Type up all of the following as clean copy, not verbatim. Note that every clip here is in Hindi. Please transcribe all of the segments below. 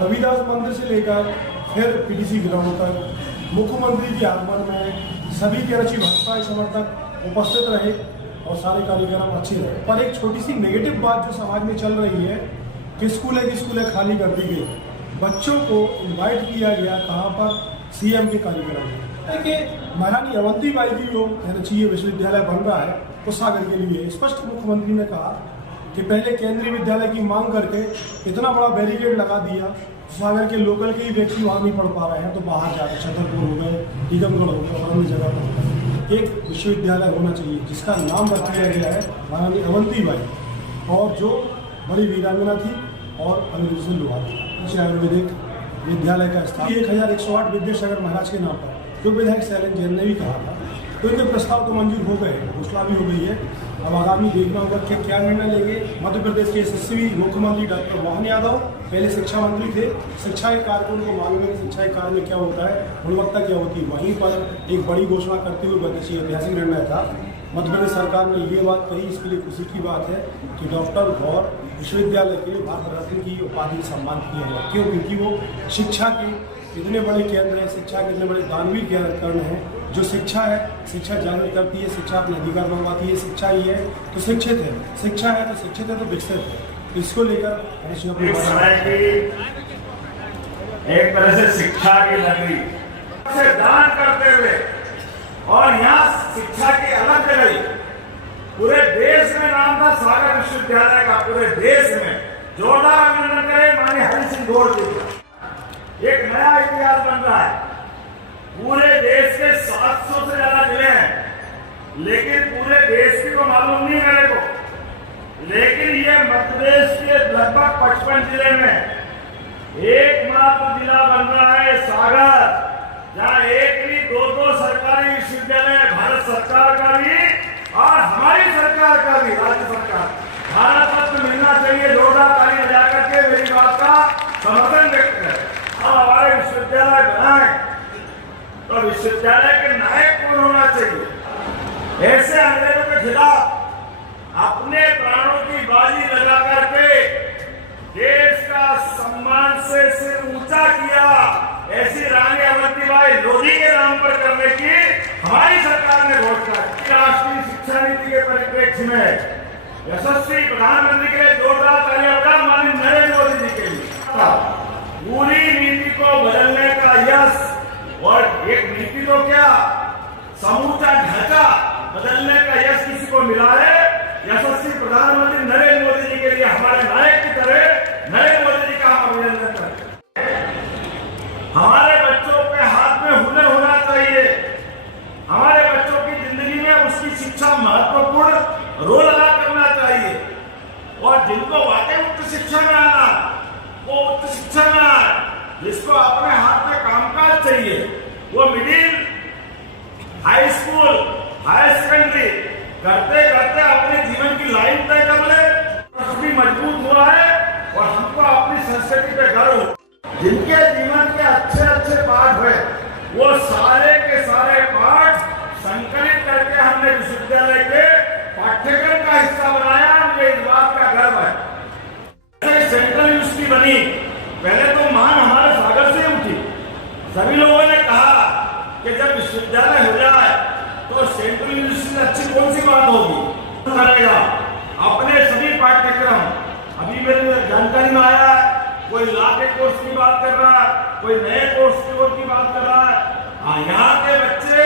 रविदास मंदिर से लेकर फिर पीडीसी ग्राउंड तक मुख्यमंत्री के आगमन में सभी के रची भाजपा समर्थक उपस्थित रहे और सारे कार्यक्रम अच्छे रहे। पर एक छोटी सी नेगेटिव बात जो समाज में चल रही है कि स्कूलें खाली कर दी गई, बच्चों को इनवाइट किया गया कहाँ पर, सीएम के कार्यक्रम में। देखिए महारानी अवंतीबाई जी जो कहना चाहिए विश्वविद्यालय बन रहा है तो सागर के लिए स्पष्ट मुख्यमंत्री ने कहा कि पहले केंद्रीय विद्यालय की मांग करके इतना बड़ा बैरिकेड लगा दिया, सागर के लोकल के ही व्यक्ति वहाँ नहीं पढ़ पा रहे हैं तो बाहर जाकर छतरपुर हो गए, टीकमगढ़ हो गए और अन्य जगह पर एक विश्वविद्यालय होना चाहिए जिसका नाम रख दिया गया है महारानी अवंतीबाई और जो बड़ी वीरांगना थी और अंग्रेजों से लुहा थी। आयुर्वेदिक विद्यालय का स्थान 1108 विद्यासागर महाराज के नाम पर जो विधायक शैलेंद्र जैन ने भी कहा था, तो इनके प्रस्ताव तो मंजूर हो गए, घोषणा भी हो गई है। अब आगामी देखना होगा कि क्या निर्णय लेंगे। मध्य प्रदेश के यशस्वी मुख्यमंत्री डॉक्टर मोहन यादव पहले शिक्षा मंत्री थे, शिक्षा के कार्य उनको मालूम है शिक्षा के कार्य में क्या होता है, गुणवत्ता क्या होती है। वहीं पर एक बड़ी घोषणा करते हुए बच्चे ऐतिहासिक निर्णय था। मध्य प्रदेश सरकार ने ये बात कही, इसके लिए खुशी की बात है कि डॉक्टर गौर विश्वविद्यालय के भारत रत्न की उपाधि सम्मान किया गया। क्यों? क्योंकि वो शिक्षा के इतने बड़े केंद्र हैं, शिक्षा के इतने बड़े दानवीर कर्ण हैं। जो शिक्षा है, शिक्षा जागृत करती है, शिक्षा अपने अधिकार मंगवाती है। शिक्षा ही है तो शिक्षित है, शिक्षा है तो शिक्षित है तो विकसित है। इसको लेकर एक तरह से शिक्षा की नगरी से दान करते हुए और यहाँ शिक्षा की अलग जगह पूरे देश में नाम था सागर विश्वविद्यालय का। पूरे देश में जोरदार अभिनंदन करें माननीय हरि सिंह गौर जी का। एक नया इतिहास बन रहा है। पूरे देश के 700 से ज्यादा जिले हैं, लेकिन पूरे देश की तो मालूम नहीं मेरे को, लेकिन ये मध्य प्रदेश के लगभग 55 जिले में एकमात्र जिला बन रहा है सागर, जहाँ एक भी दो सरकारी विश्वविद्यालय है, भारत सरकार का भी और हमारी सरकार का भी, राज्य सरकार। भारत रत्न मिलना चाहिए, जोरदार ताली बजा करके मेरी बात का समर्थन व्यक्त करें। और हमारे विश्वविद्यालय बनाए तो विश्वविद्यालय के नायक कौन होना चाहिए? ऐसे अंग्रेजों के खिलाफ अपने प्राणों की बाजी लगा करके देश का सम्मान से सिर ऊंचा किया, ऐसी रानी अवंतीबाई लोधी के नाम पर करने की हमारी सरकार ने घोषणा की। राष्ट्रीय शिक्षा नीति के परिप्रेक्ष्य में यशस्वी प्रधानमंत्री के लिए जोरदार तालियां बजाएं माननीय नरेंद्र मोदी जी के लिए। पूरी नीति को बदलने का यश, और एक नीति तो क्या समूचा ढांचा बदलने का यश किसी को मिला है? यशस्वी प्रधानमंत्री नरेंद्र मोदी जी के लिए हमारे नायक की तरह नरेंद्र मोदी जी का हम अभिनंदन करें। हमारे बच्चों के हाथ में हुनर होना चाहिए। हमारे बच्चों की जिंदगी में उसकी शिक्षा महत्वपूर्ण रोल अदा करना चाहिए। और जिनको वाकई उच्च शिक्षा में आना, वो उच्च शिक्षा में आए, जिसको अपने हाथ में कामकाज चाहिए, वो middle, high school, higher secondary करते करते अपने जीवन की लाइन तय कर ले, भी मजबूत हुआ है और हमको अपनी संस्कृति पे गर्व हो। जिनके जीवन के अच्छे अच्छे पाठ है, वो सारे के सारे पाठ संकलित करके हमने विश्वविद्यालय के पाठ्यक्रम का हिस्सा बनाया। मुझे इस बात का गर्व है। सेंट्रल यूनिवर्सिटी बनी, पहले तो मांग हमारे सागर से उठी। सभी लोगों ने कहा कि जब विश्वविद्यालय हो जाए तो सेंट्रल यूनिवर्सिटी में अच्छी कौन सी बात होगी, करेगा अपने सभी पाठ्यक्रम। अभी मेरे जानकारी में आया है कोई लॉ के कोर्स की बात कर रहा है, कोई नए कोर्स की बात कर रहा है। यहाँ के बच्चे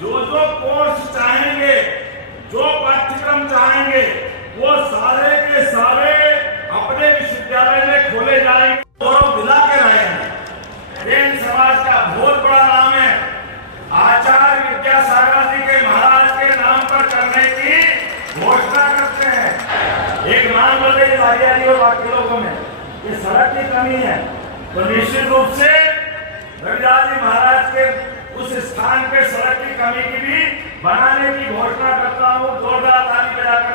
जो कोर्स चाहेंगे, जो पाठ्यक्रम चाहेंगे, वो सारे के सारे अपने विश्वविद्यालय में खोले जाएंगे। गौरव दिला के रहे हैं। जैन समाज का बहुत बड़ा नाम है, आचार्य विद्यासागर जी के महाराज के नाम पर करने की घोषणा करते हैं। एक मांग बढ़ गई हरियाली और बाकी लोगों में, ये सड़क की कमी है, तो निश्चित रूप से रविदास जी महाराज के उस स्थान पे सड़क की कमी की भी बनाने की घोषणा करता हूँ। जोरदार ताली बजाकर